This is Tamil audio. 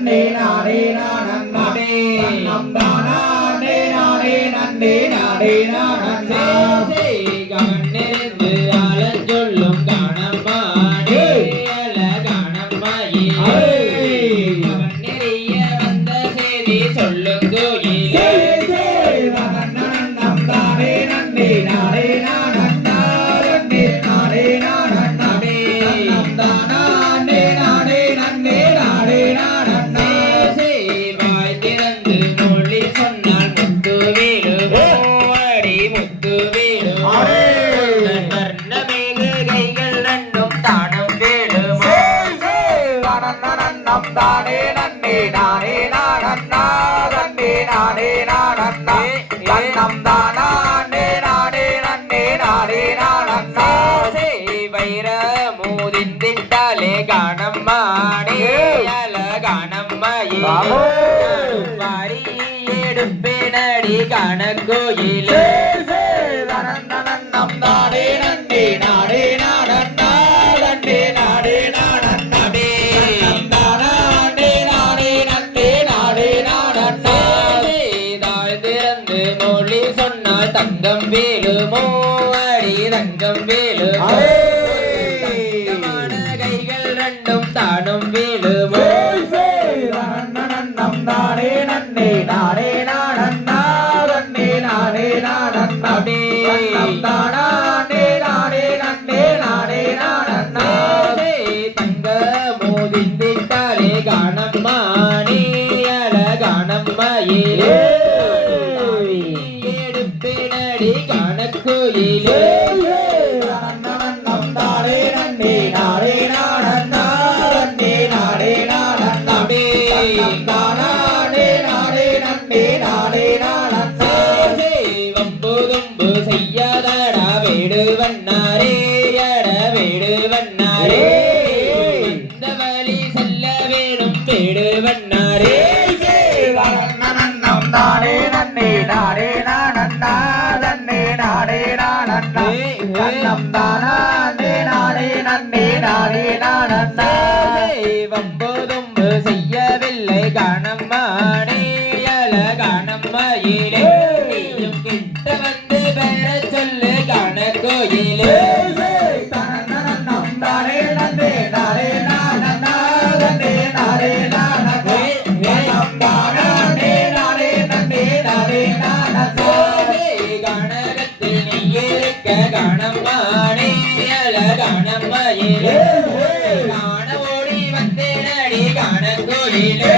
நன்னே நானே நானே நம் தானே நானே நன்னே நானே நானே கவனிருந்து ஆலஞ்சொல்லும் காணம்மாடே அல காணம்மாயே கவனிய வந்த செய்தி சொல்லும் கோயிலே நம் தானே நன்னே நானே நானே நன்னே நானே நானே நம் தானே நானே நன்னே நானே நானே வாய் திறந்து மொழி சொன்னால் முத்து வீடு அடி முத்து வீடு வர்ணமேகு கைகள் ரெண்டும் தானம் வீடு நம் தானே நன்னே நானே நானே நானே நானே நம் தானே நானே நன்னே நானே நானே வைர மூதிந்திட்டாலே காணம்மாடே அல காணம்மாயே வாரி எடுப்பேனடி கணக்கோயிலே நம் தானே நன்னே நானே நானே நானே நானே நம் தானே நானே நன்னே நானே நானே திறந்து மொழி சொன்னால் தங்கம் வேலுமோ அடி தங்கம் வேலு கைகள் ரெண்டும் தானும் வேலுமோ நம் தானே நன்னே நானே நானே நானே நானே நம் தானே நானே நன்னே நானே நானே தங்க மோதிந்திட்டாலே காணம்மானே அல காணம்மாயிலே எடுப்பினடி கணக்கோயிலே நம் தானே நன்னே நானே நானே நானே நானே நம் தானே நானே நன்னே நானே நானே வம்புதும்பு செய்யாதடா வேடு வண்ணாரே அட வேடு வண்ணாரே இந்த வழி செல்ல வேணும் வேடு வண்ணாரே நம் தானே நன்னே நானே நானே நானே நானே நம் தானே நானே நன்னே நானே நானே வம்புதும்பு செய்யவில்லை காணம்மானே அல காணம்மாயிலே நீயும் கிட்ட வந்து பெற சொல்லு கணக்கோயிலே நம் தானே நன்னே நானே நானே நானே நானே நம் தானே நானே நன்னே நானே நானே கணகத்தில் நீ இருக்க காணம்மானே அல காணம்மாயிலே காண ஓடி வந்தேனடி கணக்கோயிலே